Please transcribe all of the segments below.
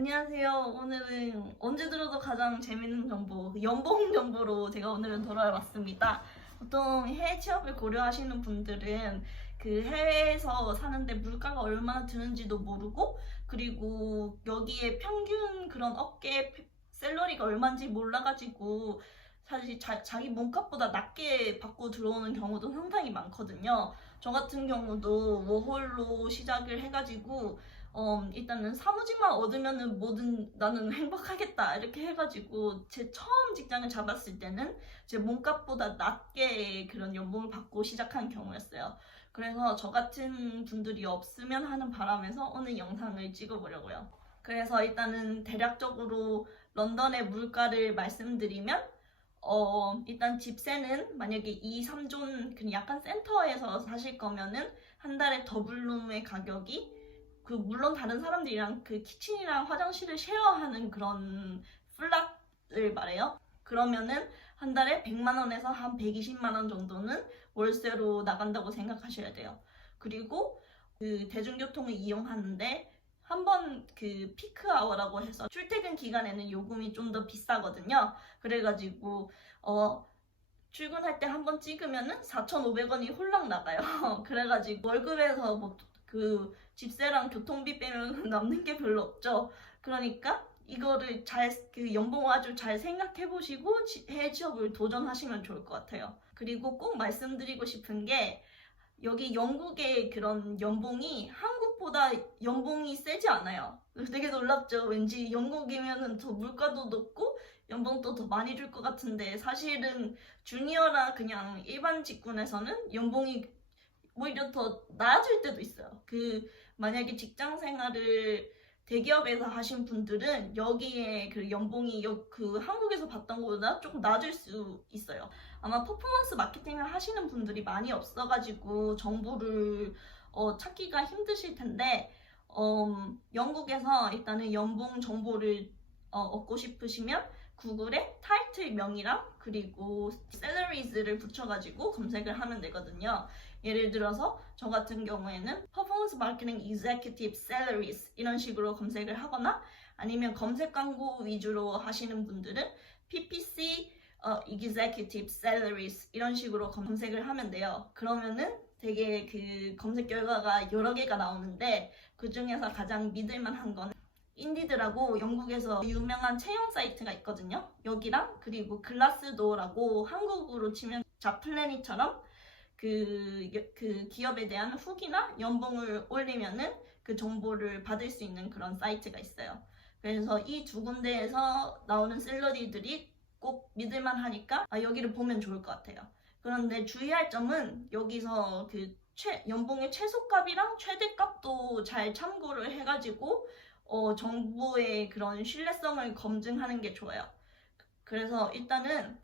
안녕하세요. 오늘은 언제 들어도 가장 재밌는 정보, 연봉 정보로 제가 오늘은 돌아왔습니다. 보통 해외 취업을 고려하시는 분들은 그 해외에서 사는데 물가가 얼마나 드는지도 모르고, 그리고 여기에 평균 그런 업계 샐러리가 얼마인지 몰라가지고 사실 자기 몸값보다 낮게 받고 들어오는 경우도 상당히 많거든요. 저 같은 경우도 워홀로 시작을 해가지고 일단은 사무직만 얻으면은 뭐든 나는 행복하겠다 이렇게 해가지고 제 처음 직장을 잡았을 때는 제 몸값보다 낮게 그런 연봉을 받고 시작한 경우였어요. 그래서 저 같은 분들이 없으면 하는 바람에서 오늘 영상을 찍어보려고요. 그래서 일단은 대략적으로 런던의 물가를 말씀드리면 일단 집세는 만약에 2, 3존 그냥 약간 센터에서 사실 거면은 한 달에 더블룸의 가격이 물론 다른 사람들이랑 그 키친이랑 화장실을 쉐어하는 그런 플랫을 말해요. 그러면은 한 달에 100만 원에서 한 120만 원 정도는 월세로 나간다고 생각하셔야 돼요. 그리고 그 대중교통을 이용하는데 한 번 그 피크 아워라고 해서 출퇴근 기간에는 요금이 좀 더 비싸거든요. 그래가지고 출근할 때 한 번 찍으면은 4,500원이 홀랑 나가요. 그래가지고 월급에서 뭐 그 집세랑 교통비 빼면 남는 게 별로 없죠. 그러니까 이거를 그 연봉을 아주 잘 생각해 보시고 해외 취업을 도전하시면 좋을 것 같아요. 그리고 꼭 말씀드리고 싶은 게 여기 영국의 그런 연봉이 한국보다 연봉이 세지 않아요. 되게 놀랍죠. 왠지 영국이면은 더 물가도 높고 연봉도 더 많이 줄 것 같은데 사실은 주니어나 그냥 일반 직군에서는 연봉이 오히려 더 나아질 때도 있어요. 만약에 직장 생활을 대기업에서 하신 분들은 여기에 그 연봉이 한국에서 받던 것보다 조금 낮을 수 있어요. 아마 퍼포먼스 마케팅을 하시는 분들이 많이 없어가지고 정보를 찾기가 힘드실 텐데 영국에서 일단은 연봉 정보를 얻고 싶으시면 구글에 타이틀명이랑 그리고 셀러리즈를 붙여가지고 검색을 하면 되거든요. 예를 들어서 저 같은 경우에는 퍼포먼스 마케팅 executive salaries 이런 식으로 검색을 하거나 아니면 검색 광고 위주로 하시는 분들은 PPC executive salaries 이런 식으로 검색을 하면 돼요. 그러면은 되게 그 검색 결과가 여러 개가 나오는데 그 중에서 가장 믿을만한 건 인디드라고 영국에서 유명한 채용 사이트가 있거든요. 여기랑 그리고 글라스도어라고 한국으로 치면 잡플래닛처럼 그 기업에 대한 후기나 연봉을 올리면은 그 정보를 받을 수 있는 그런 사이트가 있어요. 그래서 이 두 군데에서 나오는 샐러리들이 꼭 믿을만 하니까 여기를 보면 좋을 것 같아요. 그런데 주의할 점은 여기서 연봉의 최소값이랑 최대값도 잘 참고를 해가지고 정보의 그런 신뢰성을 검증하는 게 좋아요. 그래서 일단은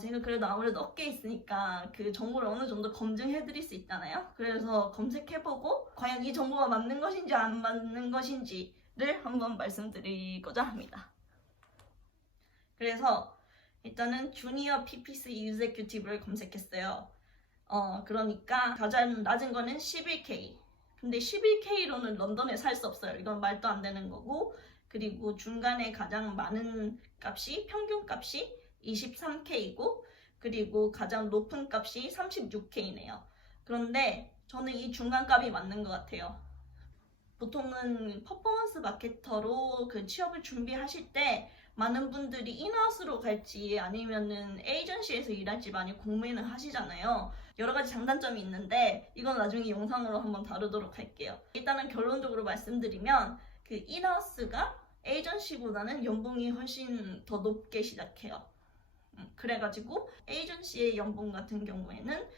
제가 그래도 아무래도 업계에 있으니까 그 정보를 어느 정도 검증해 드릴 수 있잖아요. 그래서 검색해보고 과연 이 정보가 맞는 것인지 안 맞는 것인지를 한번 말씀드리고자 합니다. 그래서 일단은 주니어 PPC executive를 검색했어요. 그러니까 가장 낮은 거는 11K. 근데 11K로는 런던에 살 수 없어요. 이건 말도 안 되는 거고. 그리고 중간에 가장 많은 값이 평균 값이 23K이고 그리고 가장 높은 값이 36K네요. 그런데 저는 이 중간 값이 맞는 것 같아요. 보통은 퍼포먼스 마케터로 그 취업을 준비하실 때 많은 분들이 인하우스로 갈지 아니면은 에이전시에서 일할지 많이 고민을 하시잖아요. 여러 가지 장단점이 있는데 이건 나중에 영상으로 한번 다루도록 할게요. 일단은 결론적으로 말씀드리면 그 인하우스가 에이전시보다는 연봉이 훨씬 더 높게 시작해요. 그래가지고 에이전시의 연봉 같은 경우에는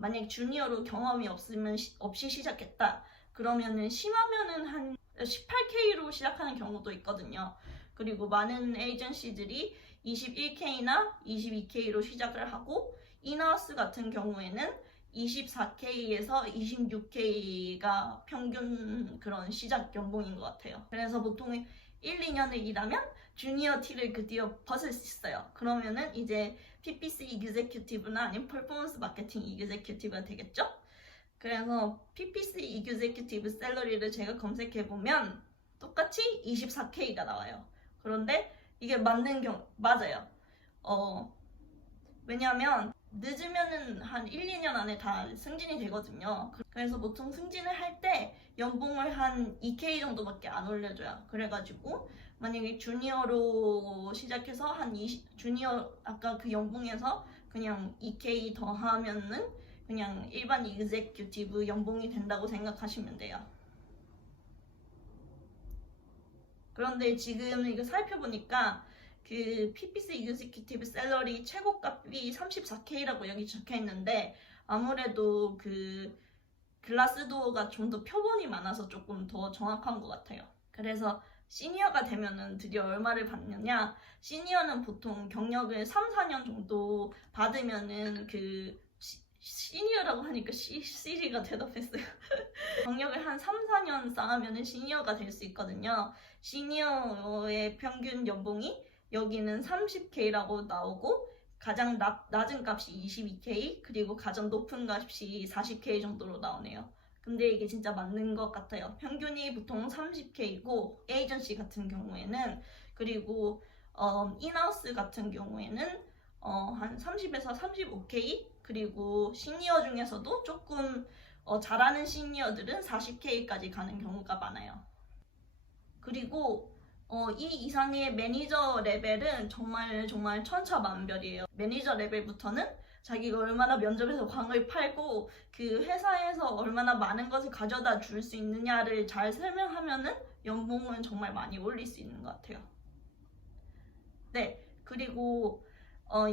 만약 주니어로 경험이 없이 시작했다. 그러면은 심하면은 한 18K로 시작하는 경우도 있거든요. 그리고 많은 에이전시들이 21K나 22K로 시작을 하고 인하우스 같은 경우에는 24K에서 26K가 평균 그런 시작 연봉인 것 같아요. 그래서 보통 1, 2년을 일하면 주니어 티를 드디어 벗을 수 있어요. 그러면은 이제 PPC 이그제큐티브나 아니면 퍼포먼스 마케팅 이그제큐티브가 되겠죠? 그래서 PPC 이그제큐티브 샐러리를 제가 검색해보면 똑같이 24K가 나와요. 그런데 이게 맞아요. 왜냐면 늦으면은 한 1, 2년 안에 다 승진이 되거든요. 그래서 보통 승진을 할 때 연봉을 한 2K 정도밖에 안 올려줘요. 그래가지고 만약에 주니어로 시작해서 한 20, 주니어 아까 그 연봉에서 그냥 2K 더 하면은 그냥 일반 이그제큐티브 연봉이 된다고 생각하시면 돼요. 그런데 지금 이거 살펴보니까 그 PPC 이그제큐티브 샐러리 최고값이 34K라고 여기 적혀 있는데 아무래도 그 글라스도어가 좀 더 표본이 많아서 조금 더 정확한 것 같아요. 그래서 시니어가 되면은 드디어 얼마를 받느냐? 시니어는 보통 경력을 3, 4년 정도 받으면은 그 시니어라고 하니까 시리가 대답했어요. 경력을 한 3, 4년 쌓으면은 시니어가 될 수 있거든요. 시니어의 평균 연봉이 여기는 30K라고 나오고 가장 낮은 값이 22K 그리고 가장 높은 값이 40K 정도로 나오네요. 근데 이게 진짜 맞는 것 같아요. 평균이 보통 30K이고 에이전시 같은 경우에는 그리고 인하우스 같은 경우에는 한 30에서 35K 그리고 시니어 중에서도 조금 잘하는 시니어들은 40K까지 가는 경우가 많아요. 그리고 이 이상의 매니저 레벨은 정말 천차만별이에요. 매니저 레벨부터는 자기가 얼마나 면접에서 광을 팔고 그 회사에서 얼마나 많은 것을 가져다 줄 수 있느냐를 잘 설명하면은 연봉은 정말 많이 올릴 수 있는 것 같아요. 네, 그리고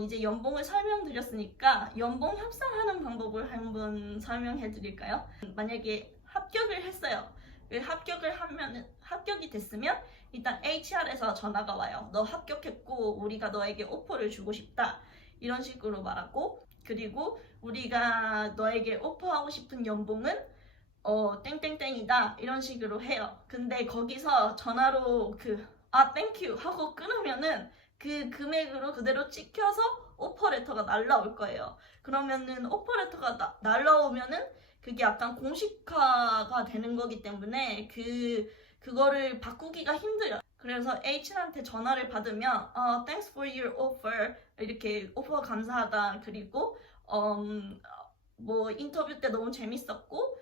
이제 연봉을 설명드렸으니까 연봉 협상하는 방법을 한번 설명해 드릴까요? 만약에 합격을 했어요. 합격이 됐으면 일단 HR에서 전화가 와요. 너 합격했고 우리가 너에게 오퍼를 주고 싶다. 이런 식으로 말하고 그리고 우리가 너에게 오퍼하고 싶은 연봉은 땡땡땡이다 이런 식으로 해요. 근데 거기서 전화로 땡큐 하고 끊으면은 그 금액으로 그대로 찍혀서 오퍼레터가 날라올 거예요. 그러면은 오퍼레터가 날라오면은 그게 약간 공식화가 되는 거기 때문에 그거를 바꾸기가 힘들어요. 그래서 H한테 전화를 받으면 thanks for your offer 이렇게 오퍼 감사하다 그리고 뭐 인터뷰 때 너무 재밌었고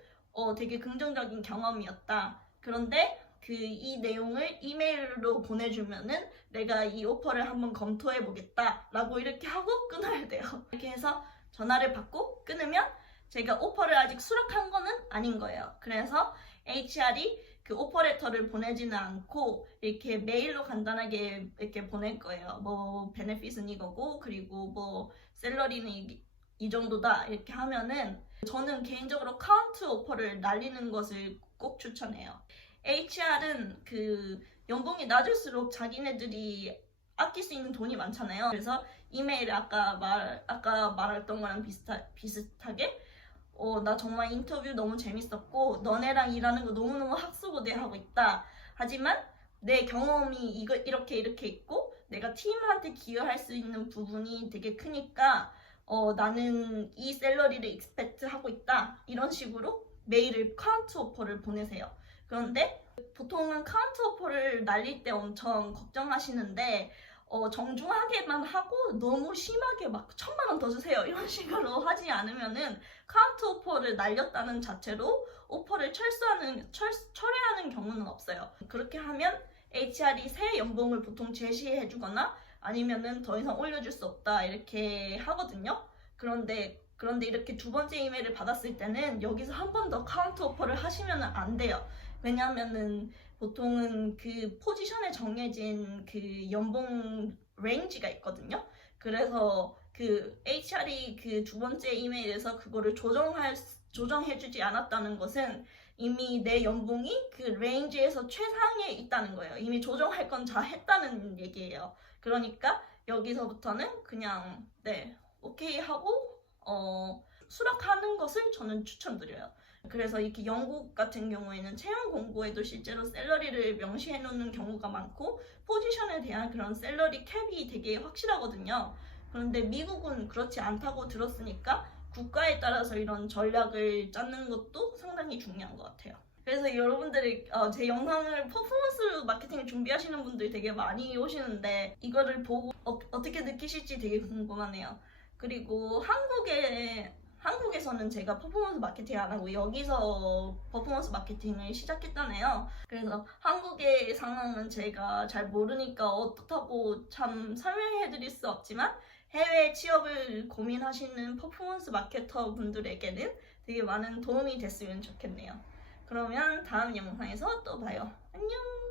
되게 긍정적인 경험이었다. 그런데 이 내용을 이메일로 보내주면은 내가 이 오퍼를 한번 검토해 보겠다 라고 이렇게 하고 끊어야 돼요. 이렇게 해서 전화를 받고 끊으면 제가 오퍼를 아직 수락한 거는 아닌 거예요. 그래서 HR이 그 오퍼레터를 보내지는 않고 이렇게 메일로 간단하게 이렇게 보낼 거예요. 뭐 베네핏은 이거고 그리고 뭐 샐러리는 이 정도다 이렇게 하면은 저는 개인적으로 카운트 오퍼를 날리는 것을 꼭 추천해요. HR은 연봉이 낮을수록 자기네들이 아낄 수 있는 돈이 많잖아요. 그래서 이메일에 아까 말했던 거랑 비슷하게 나 정말 인터뷰 너무 재밌었고 너네랑 일하는 거 너무너무 학수고대하고 있다. 하지만 내 경험이 이렇게 있고 내가 팀한테 기여할 수 있는 부분이 되게 크니까 나는 이 샐러리를 익스펙트 하고 있다. 이런 식으로 메일을 카운트 오퍼를 보내세요. 그런데 보통은 카운트 오퍼를 날릴 때 엄청 걱정하시는데 정중하게만 하고 너무 심하게 막 1,000,000원 더 주세요 이런 식으로 하지 않으면은 카운트 오퍼를 날렸다는 자체로 오퍼를 철회하는 경우는 없어요. 그렇게 하면 HR이 새 연봉을 보통 제시해 주거나 아니면은 더 이상 올려줄 수 없다 이렇게 하거든요. 그런데 이렇게 두 번째 이메일을 받았을 때는 여기서 한 번 더 카운트 오퍼를 하시면 안 돼요. 왜냐면은 보통은 그 포지션에 정해진 그 연봉 레인지가 있거든요. 그래서 HR이 두 번째 이메일에서 그거를 조정해주지 않았다는 것은 이미 내 연봉이 그 레인지에서 최상에 있다는 거예요. 이미 조정할 건 다 했다는 얘기예요. 그러니까 여기서부터는 그냥 오케이 하고 수락하는 것을 저는 추천드려요. 그래서 이렇게 영국 같은 경우에는 채용 공고에도 실제로 샐러리를 명시해 놓는 경우가 많고 포지션에 대한 그런 샐러리 캡이 되게 확실하거든요. 그런데 미국은 그렇지 않다고 들었으니까 국가에 따라서 이런 전략을 짜는 것도 상당히 중요한 것 같아요. 그래서 여러분들이 제 영상을 퍼포먼스 마케팅 준비하시는 분들이 되게 많이 오시는데 이거를 보고 어떻게 느끼실지 되게 궁금하네요. 그리고 한국에서는 제가 퍼포먼스 마케팅 안 하고 여기서 퍼포먼스 마케팅을 시작했잖아요. 그래서 한국의 상황은 제가 잘 모르니까 어떻다고 참 설명해 드릴 수 없지만 해외 취업을 고민하시는 퍼포먼스 마케터 분들에게는 되게 많은 도움이 됐으면 좋겠네요. 그러면 다음 영상에서 또 봐요. 안녕!